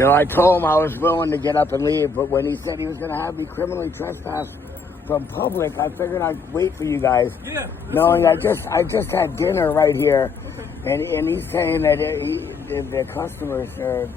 You know, I told him I was willing to get up and leave, but when he said he was going to have me criminally trespassed from public, I figured I'd wait for you guys. Yeah. Knowing I just had dinner right here, and he's saying that the customers are.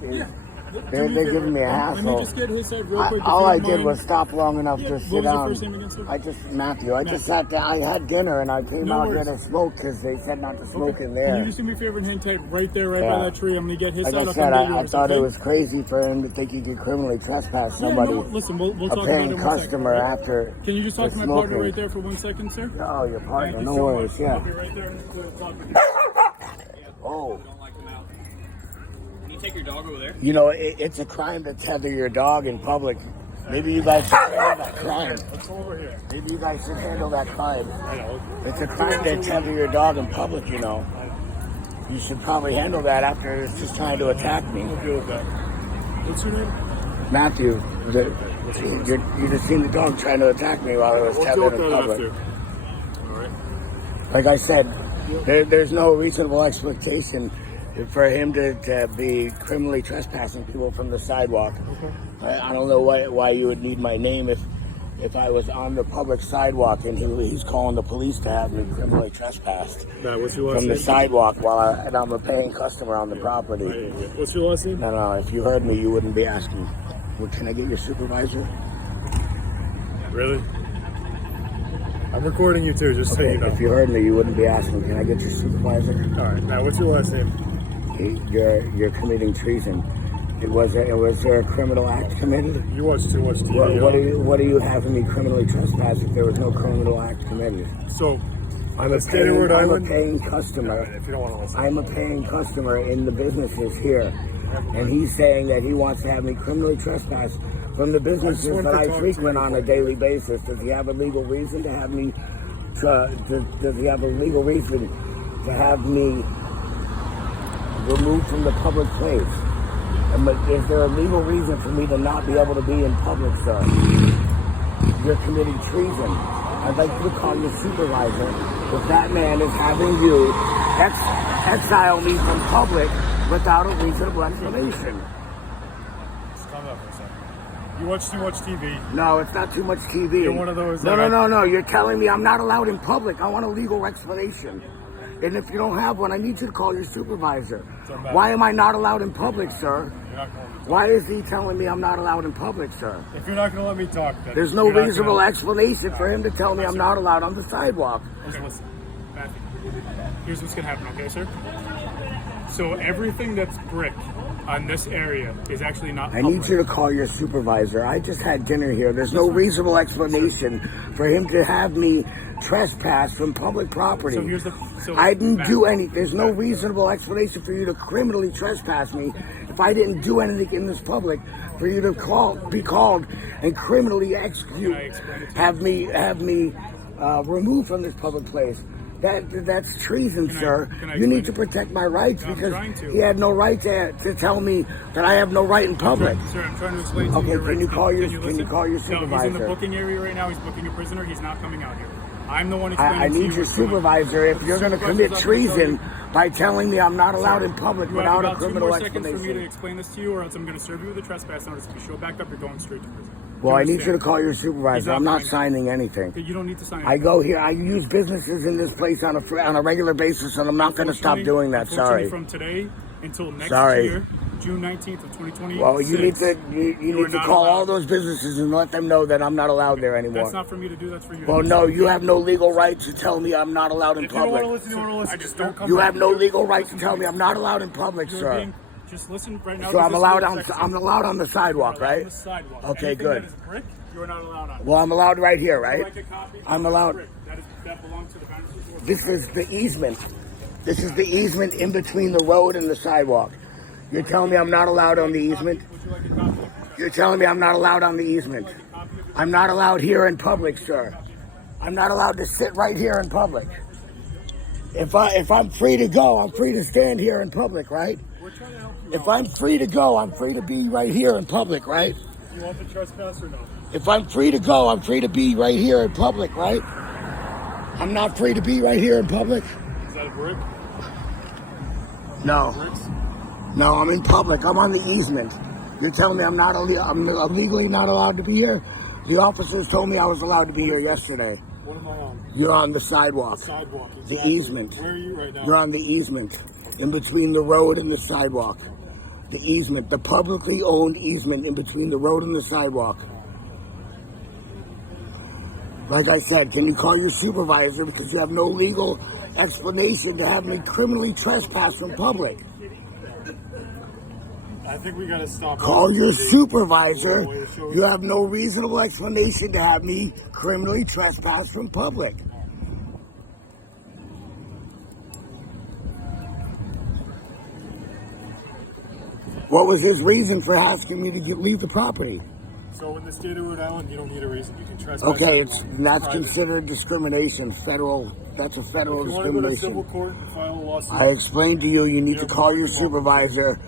They're giving me a hassle. Let me just get his head real quick. All I did was stop long enough to sit down. What was your first name again, sir? Matthew. I just sat down. I had dinner and I came out here to smoke because they said not to smoke in there. Can you just do me a favor and hang tight right there, right by that tree? I'm going to get his like side I up said, and I thought it was crazy for him to think he could criminally trespass somebody. Listen, we'll talk a about it paying in 1 customer second, right? After. Can you just talk to my partner right there for 1 second, sir? Oh, your partner. No so worries. much. Yeah. I'll be right there and we'll talk with you. Oh. Take your dog over there. You know, it's a crime to tether your dog in public. Maybe you guys should handle that crime. Let's go over here. Maybe you guys should handle that crime. I know. It's a crime to tether your dog in public, you know. You should probably handle that after it's just trying to attack me. We'll deal with that. What's your name? Matthew, you just seen the dog trying to attack me while I was tethered in public. All right. Like I said, there's no reasonable expectation for him to be criminally trespassing people from the sidewalk. Okay. I don't know why you would need my name if I was on the public sidewalk and he's calling the police to have me criminally trespassed What's your last from name? the sidewalk and I'm a paying customer on the property. What's your last name? No, if you heard me, you wouldn't be asking. Well, can I get your supervisor? Really? I'm recording you too, just so you know. If you heard me, you wouldn't be asking. Can I get your supervisor? All right. Now, what's your last name? You're committing treason. Was there a criminal act committed? You watch too much TV. What are you having me criminally trespass if there was no criminal act committed? So, I'm a paying customer. If you don't want to listen. I'm a paying customer in the businesses here, and he's saying that he wants to have me criminally trespass from the businesses that I frequent on a daily basis. Does he have a legal reason to have me? Does he have a legal reason to have me removed from the public place? Is there a legal reason for me to not be able to be in public, sir? You're committing treason. I'd like you to call your supervisor if that man is having you exile me from public without a reasonable explanation. Just calm down for a second. You watch too much TV. No, it's not too much TV. You're one of those. No. You're telling me I'm not allowed in public. I want a legal explanation. And if you don't have one, I need you to call your supervisor. Why am I not allowed in public, sir? Why is he telling me I'm not allowed in public, sir? If you're not going to let me talk, then there's no reasonable explanation for him to tell me I'm not allowed on the sidewalk. Okay. Listen, Matthew, here's what's going to happen, okay, sir? So everything that's brick on this area is actually not public. I need you to call your supervisor. I just had dinner here. There's no reasonable explanation for him to have me trespass from public property. I didn't do anything. There's no reasonable explanation for you to criminally trespass me if I didn't do anything in this public for you to be called and criminally execute, have me removed from this public place. That's treason, sir. You need to protect my rights because he had no right to tell me that I have no right in public. Sir, I'm trying to explain to you. Okay, can you call your supervisor? No, he's in the booking area right now. He's booking a prisoner. He's not coming out here. I'm the one explaining to you. I need your supervisor if you're going to commit treason by telling me I'm not allowed in public without a criminal explanation. You have about 2 more seconds for me to explain this to you, or else I'm going to serve you with a trespass notice. If you show back up, you're going straight to prison. Well, I need you to call your supervisor. I'm not signing anything. You don't need to sign. I go here. I use businesses in this place on a regular basis, and I'm not going to stop doing that. Sorry. From today until next year, June 19th of 2020. Well, you need to call all those businesses and let them know that I'm not allowed there anymore. That's not for me to do. That's for you. Well, no, you have no legal right to tell me I'm not allowed in public. If you don't want to listen, you don't want to listen. I just don't come. You have no legal right to tell me I'm not allowed in public, sir. Just listen right now. So I'm allowed on the sidewalk, right? On the sidewalk. Okay, Anything good. that is brick, you're not allowed on. Well, I'm allowed right here, right? Like a copy, I'm allowed. That belongs to the boundaries. This is the easement. This is the easement in between the road and the sidewalk. You're telling me I'm not allowed on the easement? You're telling me I'm not allowed on the easement. I'm not allowed here in public, sir. I'm not allowed to sit right here in public. If I'm free to go, I'm free to stand here in public, right? If I'm free to go, I'm free to be right here in public, right? You want the trespass or no? If I'm free to go, I'm free to be right here in public, right? I'm not free to be right here in public? Is that a brick? No. No, I'm in public. I'm on the easement. You're telling me I'm legally not allowed to be here? The officers told me I was allowed to be here yesterday. What am I on? You're on the sidewalk. The sidewalk, The exactly. easement. Where are you right now? You're on the easement. In between the road and the sidewalk. The easement. The publicly owned easement in between the road and the sidewalk. Like I said, can you call your supervisor because you have no legal explanation to have me criminally trespass from public? I think we gotta stop. Call your supervisor. You have no reasonable explanation to have me criminally trespass from public. What was his reason for asking me to leave the property? So in the state of Rhode Island, you don't need a reason. You can trespass. Okay, that's private. considered discrimination. That's a federal If you want to go to discrimination. civil court and file a lawsuit. I explained to you, you need to call your supervisor.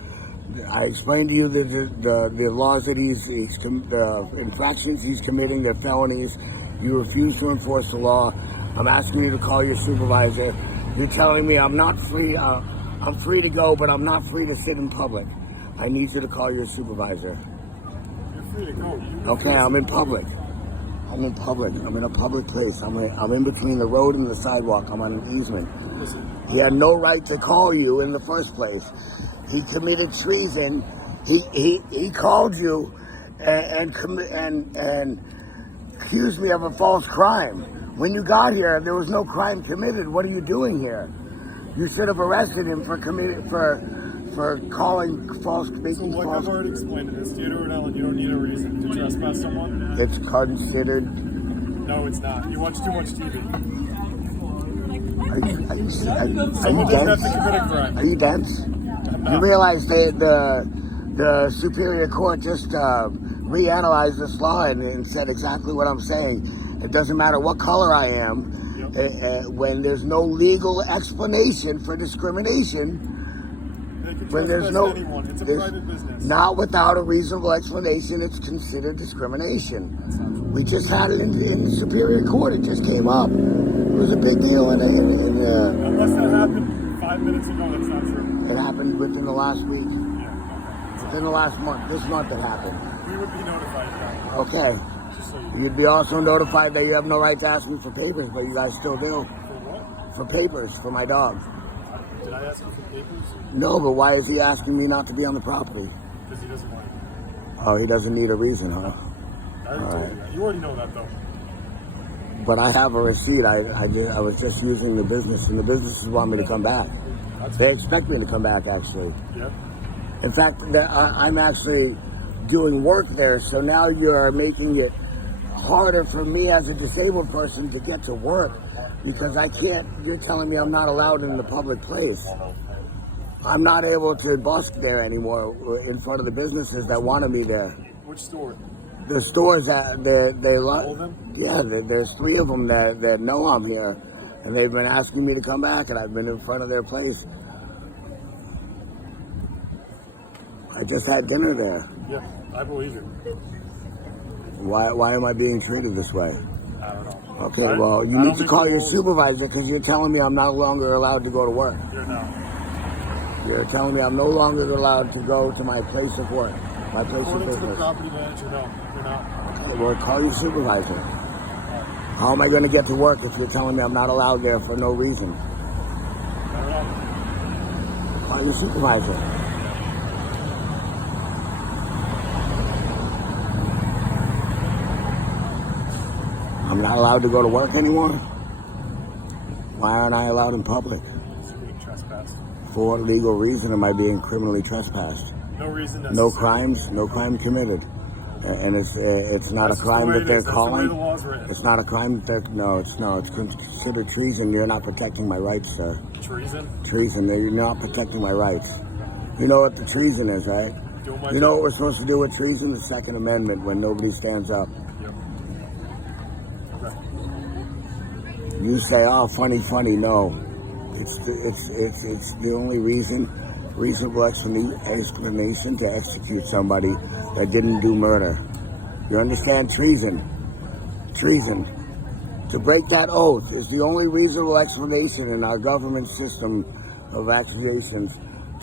I explained to you the laws that the infractions he's committing, the felonies. You refuse to enforce the law. I'm asking you to call your supervisor. You're telling me I'm not free. I'm free to go, but I'm not free to sit in public. I need you to call your supervisor. You're free to go. Okay, I'm in public. I'm in public. I'm in a public place. I'm in between the road and the sidewalk. I'm on an easement. Listen. He had no right to call you in the first place. He committed treason. He called you and accused me of a false crime. When you got here, there was no crime committed. What are you doing here? You should have arrested him for calling false. So like I've already explained in the state of Rhode Island, you don't need a reason to trespass someone. It's considered. No, it's not. You watch too much TV. Are you Someone doesn't have to commit a crime. Are you dense? You realize the Superior Court just reanalyzed this law and said exactly what I'm saying. It doesn't matter what color I am. Yep. When there's no legal explanation for discrimination, when there's no, anyone. It's a private business. Not without a reasonable explanation, it's considered discrimination. We just had it in Superior Court. It just came up. It was a big deal. Unless that happened 5 minutes ago, that's not true. It happened within the last week. Yeah. Within the last month. This month it happened. We would be notified of that. Okay. Just so you You'd be also notified that you have no right to ask me for papers, but you guys still do. For what? For papers, for my dog. Did I ask you for papers? No, but why is he asking me not to be on the property? Because he doesn't want it. Oh, he doesn't need a reason, huh? I already told you that. You already know that, though. But I have a receipt. I was just using the business, and the businesses want me to come back. They expect me to come back, actually. Yep. In fact, I'm actually doing work there, so now you're making it harder for me as a disabled person to get to work because I can't. You're telling me I'm not allowed in the public place. I'm not able to busk there anymore in front of the businesses that wanted me there. Which store? The stores that they All of them? Yeah, there's 3 of them that know I'm here, and they've been asking me to come back, and I've been in front of their place. I just had dinner there. Yeah, I believe you. Why am I being treated this way? I don't know. Okay, well, you need to call your supervisor because you're telling me I'm no longer allowed to go to work. You're not. You're telling me I'm no longer allowed to go to my place of work, my place of According to the business. property manager, no, you're not. Okay, well, call your supervisor. How am I going to get to work if you're telling me I'm not allowed there for no reason? I don't know. Call your supervisor. I'm not allowed to go to work anymore? Why aren't I allowed in public? It's being trespassed. For what legal reason am I being criminally trespassed? No reason necessary. No crimes, no crime committed. And it's not That's a crime that they're calling. That's the way the law's written. It's not a crime that it's considered treason. You're not protecting my rights, sir. Treason? Treason. You're not protecting my rights. You know what the treason is, right? You know what we're supposed to do with treason? The Second Amendment, when nobody stands up. Yep. Okay. You say, "Oh, funny." No, it's the only reasonable explanation to execute somebody that didn't do murder. You understand? Treason. To break that oath is the only reasonable explanation in our government system of accusations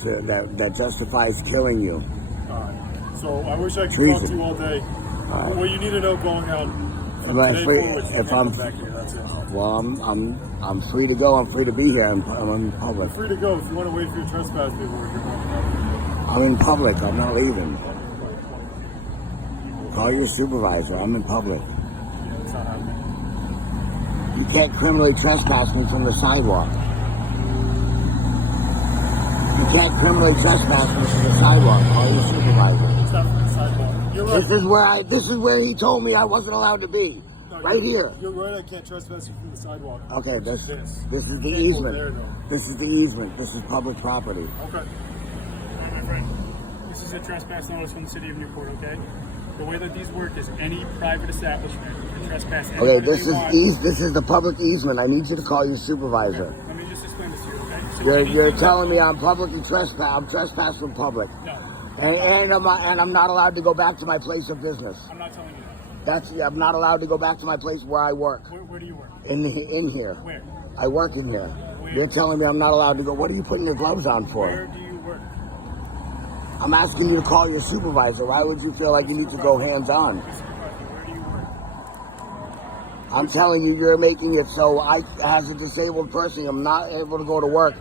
that justifies killing you. All right. So I wish I could Treason. talk to you all day. right. What you need to know going out from If I- today forward, you if can't I'm- come back here. That's it. Well, I'm free to go. I'm free to be here. I'm in public. You're free to go. If you want to wait for your trespass paperwork, you're going I'm in public. I'm not leaving. Call your supervisor. I'm in public. It's not happening. You can't criminally trespass me from the sidewalk. You can't criminally trespass me from the sidewalk. Call your supervisor. It's not from the sidewalk. You're right. This is where he told me I wasn't allowed to be. No, Right here. You're right. I can't trespass you from the sidewalk. Okay, Which this is is the You can't go easement. there, though. This is the easement. This is public property. Okay. My friend, this is a trespass notice from the city of Newport, okay? The way that these work is any private establishment can trespass anybody Okay, this they is want. this is the public easement. I need you to call your supervisor. Let me just explain this to you, okay? So You're anything telling me I'm publicly trespass. I'm trespassing from public, No, and I'm not allowed to go back to my place of business. I'm not telling you that. I'm not allowed to go back to my place where I work. Where do you work? In here, Where? I work in here. Where? You're telling me I'm not allowed to go. What are you putting your gloves on for? Where do you work? I'm asking you to call your supervisor. Why would you feel like you need to go hands on? Where do you work? I'm telling you, you're making it so I, as a disabled person, I'm not able to go to work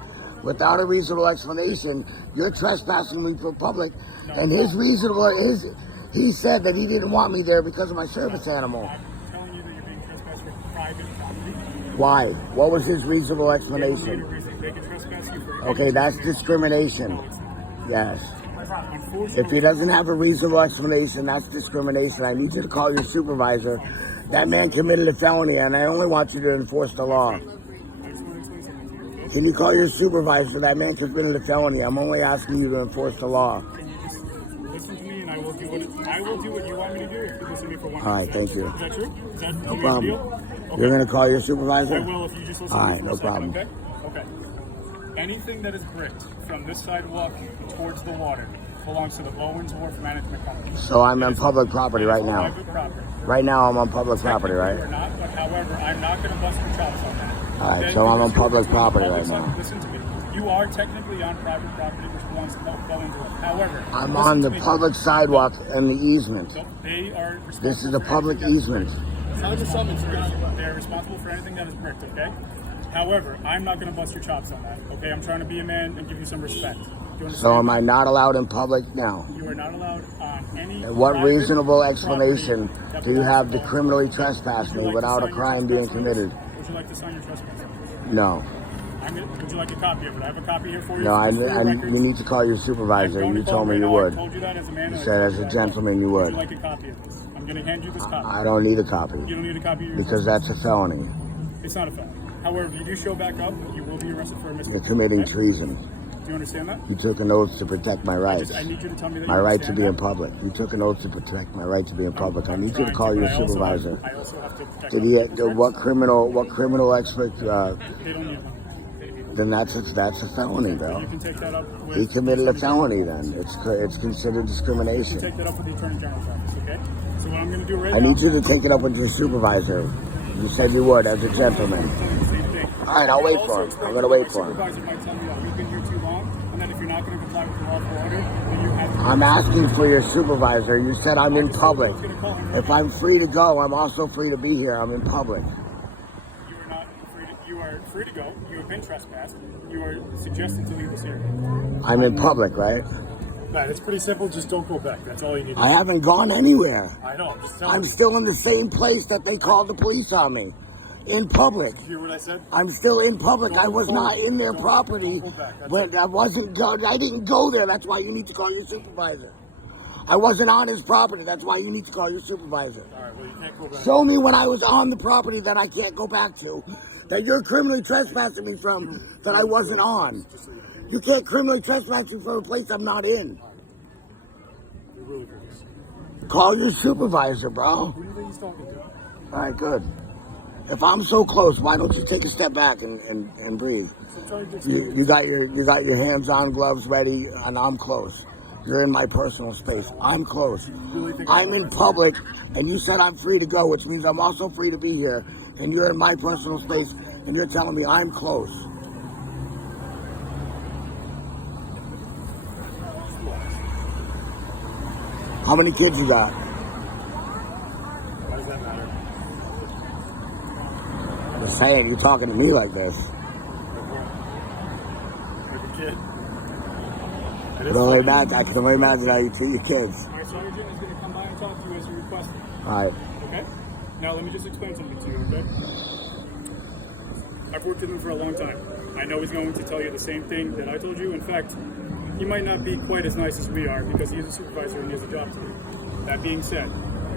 without a reasonable explanation. You're trespassing me for public, and he said that he didn't want me there because of my service animal. I'm telling you that you're being trespassed for private property. Why? What was his reasonable They explanation? can trespass you for Okay, that's discrimination. Yes. Unfortunately, If he doesn't have a reasonable explanation, that's discrimination. I need you to call your supervisor. That man committed a felony, and I only want you to enforce the law. I just want to explain something to you, okay? Can you call your supervisor? That man committed a felony. I'm only asking you to enforce the law. Can you just listen to me and I will do what you want me to do if you listen to me for 1 All right, thank you. Is that true? Is that No your problem. deal? Okay. You're going to call your supervisor? I will if you just listen All to me right, for no a second, problem. okay? Okay. Anything that is bricked from this sidewalk towards the water belongs to the Bowen's Wharf Management Company. So I'm on It is- public property it is right now. Private property. Right now I'm on public property, Technically, right? We're not, but however, I'm not going to bust your chops on that. All right, Then so I'm on because you're public on property public right side- now. Listen to me. You are technically on private property, which belongs to Bowen's Wharf. However, I'm listen on to the me. public sidewalk and the easement. So they are responsible. This is a for anything anything public that is easement. bricked. It's not just something serious. They are responsible for anything that is bricked, okay? However, I'm not going to bust your chops on that, okay? I'm trying to be a man and give you some respect. Do you understand? So am I not allowed in public now? You are not allowed on any. And what private reasonable explanation property that do you belongs have to to Bowen's criminally Wharf. trespass Would you me like to without a sign your crime being trespass notice? committed? Would you like to sign your trespass notice? No. Would you like a copy of it? I have a copy here for you. No, just for your records. you need to call your I'm supervisor. going You to told call me right you now. I would. told you that as a man. You and I said told as a that. gentleman you Would would. you like a copy of this? I'm going to hand you this copy. I don't need a copy You don't need a copy of your because that's a felony. It's not a felony. However, if you do show back up, you will be arrested for a You're misdemeanor. committing okay? treason. Do you understand that? You took an oath to protect my rights. I need you to tell me that My you right to understand be in that. public. You took an oth to protect my right to be in public. I I'm need you to trying call your but I also have- supervisor. I also have to protect Did other he? people's What rights. criminal expert? They don't need one. Then that's a felony, though. You can take that up with. He committed a felony. Then it's considered You discrimination. can take that up with the Attorney General's office, okay? So what I'm going to do right I now. need you to take it up with your supervisor. You said you would, as a gentleman. All right, I'll wait for him. I'm gonna wait for him. My supervisor might tell me that you've been here too long, and that if you're not going to comply with the lawful order, then you have to. I'm asking for your supervisor. You said I'm in public. I was gonna call him right If I'm free to go, I'm also free to be here. I'm in public. You are not free to. You are free to go. You have been trespassed. You are suggested to leave this area. I'm in public, right? Matt, it's pretty simple. Just don't go back. That's all you need to I do. haven't gone anywhere. I know. I'm just telling I'm you. still in the same place that they called the police on me. In public. You hear what I said? I'm still in public. I was not in their property don't go back. That's when I wasn't. I didn't go there. That's why you need to call your supervisor. I wasn't on his property. That's why you need to call your supervisor. All right. Well, you can't go back. Show me when I was on the property that I can't go back to, that you're criminally trespassing me from, that I wasn't on. Just so you know. You can't criminally trespass me from a place I'm not in. You're really good. Call your supervisor, bro. Who do you think he's talking to? All right, good. If I'm so close, why don't you take a step back and breathe? So I'm trying to explain. You got your hands-on gloves ready, and I'm close. You're in my personal space. I'm close. really think I'm in public, and you said I'm free to go, which means I'm also free to be here. And you're in my personal space, and you're telling me I'm close. How many kids you got? Why does that matter? Just saying, you talking to me like this. Like a kid. I can only imagine how you treat your kids. Our sergeant is going to come by and talk to you as you requested. All right. Okay? Now let me just explain something to you, okay? I've worked with him for a long time. I know he's going to tell you the same thing that I told you. In fact, he might not be quite as nice as we are because he's a supervisor and he has a job to do. That being said,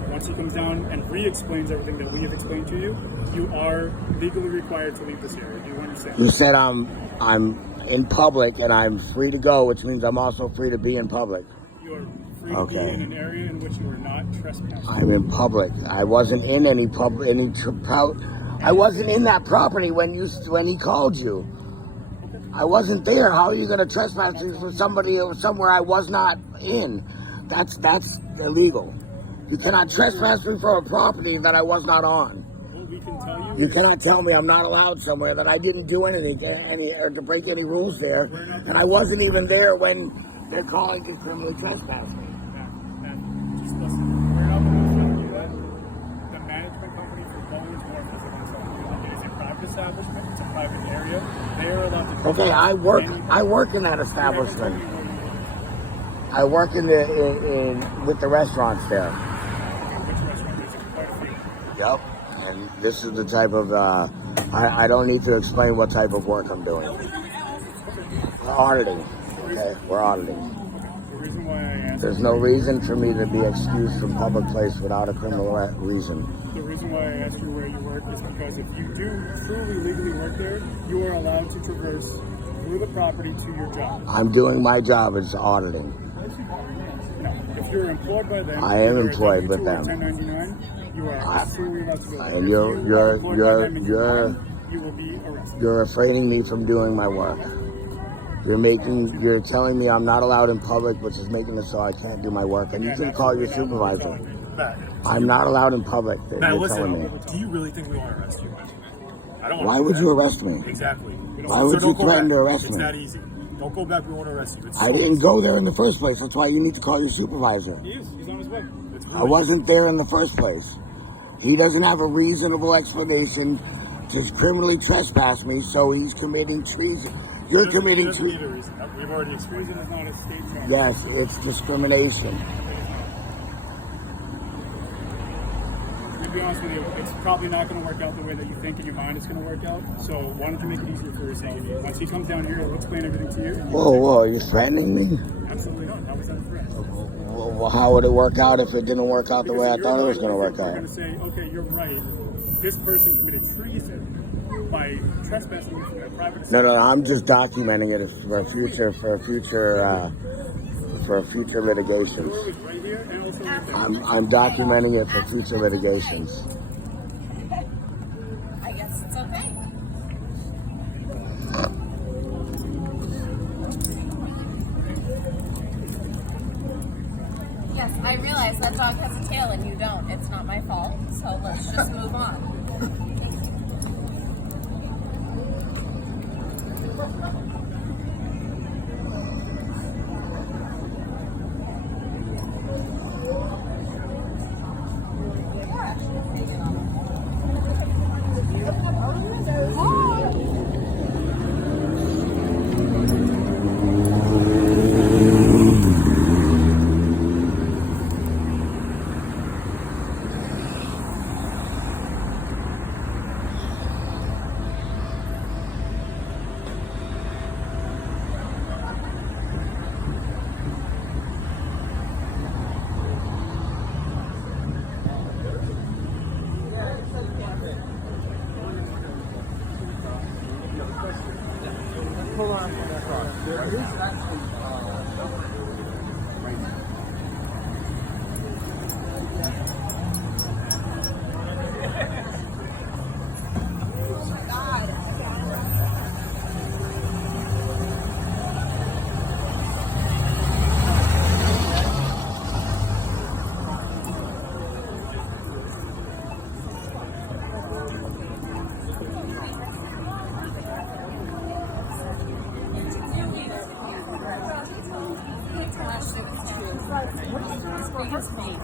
once he comes down and re-explains everything that we have explained to you, you are legally required to leave this area. Do you understand? You said I'm in public and I'm free to go, which means I'm also free to be in public. You are free to be in an area in which you are not trespassing. I'm in public. I wasn't in any I wasn't in that property when he called you. I wasn't there. How are you going to trespass for somebody somewhere I was not in? That's illegal. You cannot trespass me for a property that I was not on. What we can tell you You cannot tell me I'm not allowed somewhere that I didn't do anything or to break any rules there, and I wasn't even there when they're calling to criminally trespass me. just listen. We're not going to tell you that. The management company for Bowen's wharf is going to tell you that. It is a private establishment. It's a private area. They are allowed to. Okay, I work in that establishment. I work in with the restaurants there. Which restaurant is it? Quite a few. Yep. And this is the type of I don't need to explain what type of work I'm doing. We're auditing. Okay, we're auditing. The reason why I asked. There's no reason for me to be excused from public place without a criminal reason. The reason why I asked you where you work is because if you do truly legally work there, you are allowed to traverse through the property to your job. I'm doing my job as auditing. No, if you're employed by them, I am you're a employed with W-2 or them. 1099, you are absolutely allowed to go there. And If you're- you you're- are employed by you're- them and you you're- run, you will be arrested. You're refraining me from doing my work. You're telling me I'm not allowed in public, which is making it so I can't do my work. I need you to call your supervisor. Matt, I'm not allowed in public. Matt, You're telling me. listen. Do you really think we want to arrest you? I don't want Why to do would that. you arrest me? Exactly. Why would you don't go threaten back. to arrest It's me? that easy. Don't go back. We won't arrest you. It's I didn't go there in the first place. That's why you need to call your supervisor. He is. He's on his way. It's I wasn't there in the first place. He doesn't have a reasonable explanation to criminally trespass me, so he's committing treason. You're committing treason. treason. We've already explained Treason it. is not a state charge. Yes, it's discrimination. To be honest with you, it's probably not going to work out the way that you think in your mind it's going to work out. So why don't you make it easier for yourself? Once he comes down here, he'll explain everything to you. And you Whoa, are you threatening me? absolutely not. That was not a threat. Well, how would it work out if it didn't work out the way I thought it was going to work You're out? going to say, okay, you're right. This person committed treason by trespassing from their private. No, I'm just documenting it for future litigations. Door was right here and also right there. I'm documenting it for future litigations. I guess it's okay. Yes, I realize that dog has a tail and you don't. It's not my fault, so let's just move on. is me.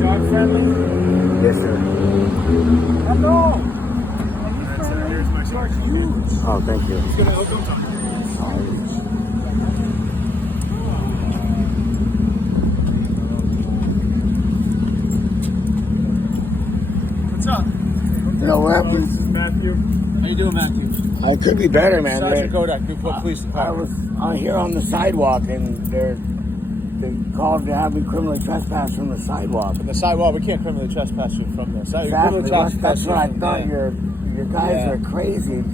Dog friendly? Yes, sir. Hello. Here's my Dog's huge. Oh, thank you. He's gonna open top. What's up? You know what? This is Matthew. How you doing, Matthew? I could be better, man. Sergeant Kodak, Newport Police I Department. was on here on the sidewalk, and they called to have me criminally trespass from the sidewalk. From the sidewalk, we can't criminally trespass you from there. Exactly. Criminally That's trespass what I you from thought. there. Your guys Yeah. are crazy.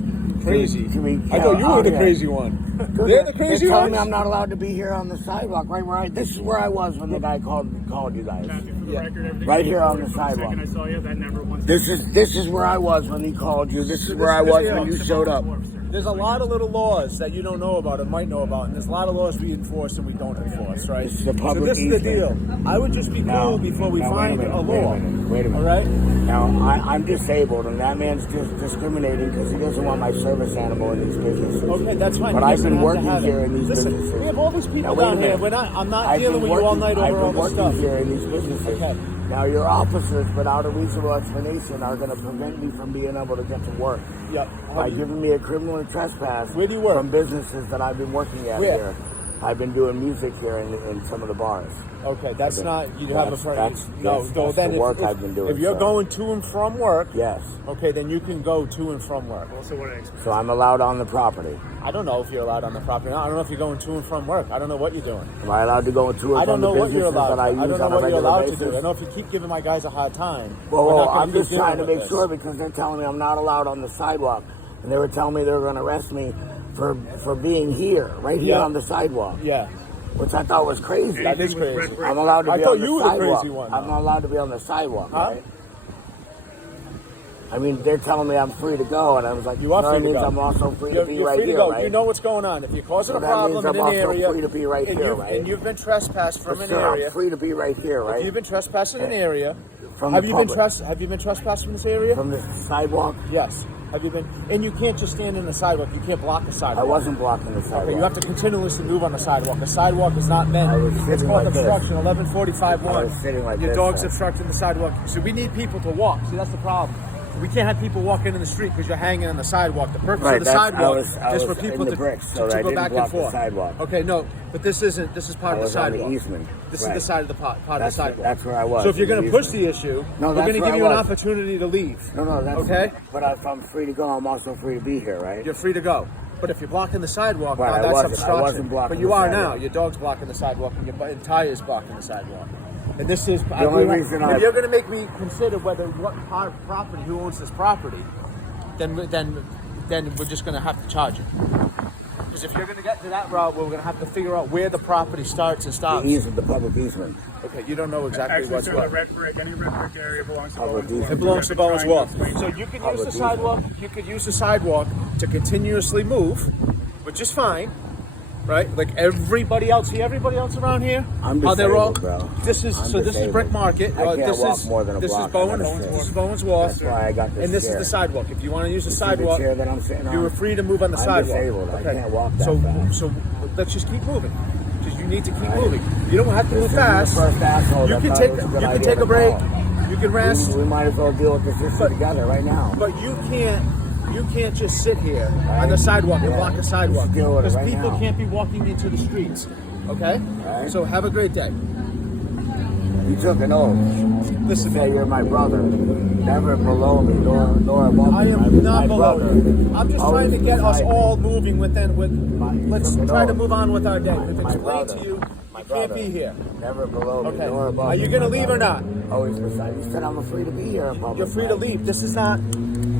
Crazy. To be I thought you were out the here. crazy one. Dude, They're the crazy They're telling ones. me I'm not allowed to be here on the sidewalk. Right where this is where I was when the guy called you guys. Matthew, for the Yeah. record, everything Right you here on recorded the from sidewalk. second I saw you, that never once. This is where I was when he called you. This is where I was when you showed up. There's a lot of little laws that you don't know about or might know about, and there's a lot of laws we enforce and we don't enforce, right? This is a So public this is the deal. easement. I would just be Now- cool before we now, find wait a a law. minute, wait a minute. All right? Now, I'm disabled, and that man's just discriminating because he doesn't want my service animal in these businesses. Okay, that's fine. But He I've doesn't been have to working have it. here in these Listen, businesses. we have all these Now, people wait a down here. minute. I'm not I've dealing been with you all working- night I've over been all this working stuff. here in these businesses. Okay. Now, your officers, without a reasonable explanation, are going to prevent me from being able to get to work Yep. by giving me a criminal trespass Where do you work? from businesses that I've been working at Where? here. I've been doing music here in some of the bars. Okay, that's I've been- not. You have a that's- friend. that's- No, that's no. Then the if, work if, I've been doing, if you're sir. going to and from work, Yes. okay, then you can go to and from work. Also, what I expect. So I'm allowed on the property. I don't know if you're allowed on the property. I don't know if you're going to and from work. I don't know what you're doing. Am I allowed to go to I and don't from the know what you're businesses allowed. that I I use don't know on a what you're regular allowed basis? to do. I know if you keep giving my guys a hard time. Well, we're not gonna I'm keep just trying to dealing make with sure this. because they're telling me I'm not allowed on the sidewalk, and they were telling me they were going to arrest me for being here, right here Yeah. on the sidewalk, Yeah, which I thought was crazy. that is Anything with crazy. red brick. I'm allowed to I be thought on the you were the sidewalk. crazy one, I'm though. not allowed to be on the sidewalk, Huh? right? I mean, they're telling me I'm free to go, and I was like, You are no, free it to means go. I'm also free You're, to be you're right free to here, go. right? You know what's going on. If you're causing So a that problem means in I'm an also area, free to be right and here, you've, right? and you've been trespassed from For an sure, area. I'm free to be right here, right? If you've been trespassing an area, From have the you been public. have you been trespassed from this area? From the sidewalk, Yes. Have you been? And you can't just stand in the sidewalk. You can't block the sidewalk. I wasn't blocking the sidewalk. Okay, you have to continuously move on the sidewalk. The sidewalk is not meant. I was It's sitting called like this. obstruction. 1145-1. I was sitting like Your this, dog's sir. obstructing the sidewalk. So we need people to walk. See, that's the problem. We can't have people walking in the street because you're hanging on the sidewalk. The purpose Right, of the that's- I sidewalk was- I is for was people in the to, bricks, to, so to I go didn't back block and the forth. sidewalk. Okay, no, but this isn't. This is part I of the was on the sidewalk. easement. This Right. is the side of the part of the That's- sidewalk. that's where I was, So if you're in the going to push easement. the issue, No, we're that's going to where give I you an was. opportunity to leave. No, that's Okay? But if I'm free to go, I'm also free to be here, right? You're free to go. But if you're blocking the sidewalk, Right, now I that's wasn't- I obstruction. wasn't blocking But you the are sidewalk. now. Your dog's blocking the sidewalk and your entire is blocking the sidewalk. And this is The only reason if I- you're going to make me consider whether what part of property, who owns this property, then we're just going to have to charge you. Because if you're going to get to that route, we're going to have to figure out where the property starts and stops. The easement, the public easement. Okay, you don't know exactly Actually, what's sir, what. the red brick, any red brick area belongs to Public Bowen's easement. Wharf. It belongs to Bowen's Trying Wharf. explain So to you could Public use the easement. sidewalk. You could use the sidewalk to continuously move, which is fine, right? Like everybody else here, everybody else around here. I'm how they're all. disabled, bro. This is I'm so. This is disabled. Brick Market. I can't this walk is more than a this block. is Bowen. I gotta This is sit. Bowen's Wharf. That's why I got this And this chair. is the sidewalk. If you want to use the See the sidewalk, chair that I'm sitting on? you are free to move on the I'm sidewalk. disabled. I can't walk that so, fast. So let's just keep moving. Because you need to keep Right. moving. You don't have to move This isn't the fast. first asshole You that can thought take it was a good you can idea take to a break. call. You can rest. We might as well deal with this issue But- together right now. But you can't just sit here on the sidewalk and Yeah. block a sidewalk Let's deal with it because right people now. can't be walking into the streets. Okay? Right. So have a great day. You took an oath. Listen, Say you're my brother. Never below me, nor above me. I am I'm not my below brother. you. I'm just Always trying to get us beside me. all moving within. Let's took an try to oath. move on with our day. We've My explained brother. to you My you can't brother. be here. Never below me, Okay. nor above Are me. you gonna My leave or brother. not? Always beside me. You said I'm free to be here in public. You're free to right? leave. This is not.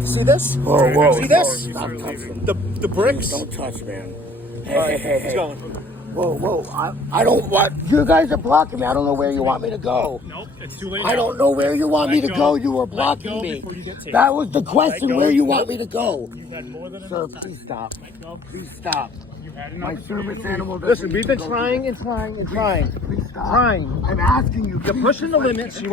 See this? Whoa, whoa. See this? Stop touching. The bricks. Don't touch, man. Hey, All right, hey, hey, he's hey. going. Whoa. I don't want. You guys are blocking me. I don't know where you want me to go. Nope, it's too late. I don't know where you want me to Let go. go. You were Let blocking go me. before you get tased. That was the question. Let go. Where you want me to go? You've had more than Sir, enough time. please stop. Let go. Please stop. You had an My opportunity service to leave. animal. Listen, we've been trying and trying and trying. Please stop. Trying. I'm asking you. You're please pushing the just let me limits. get You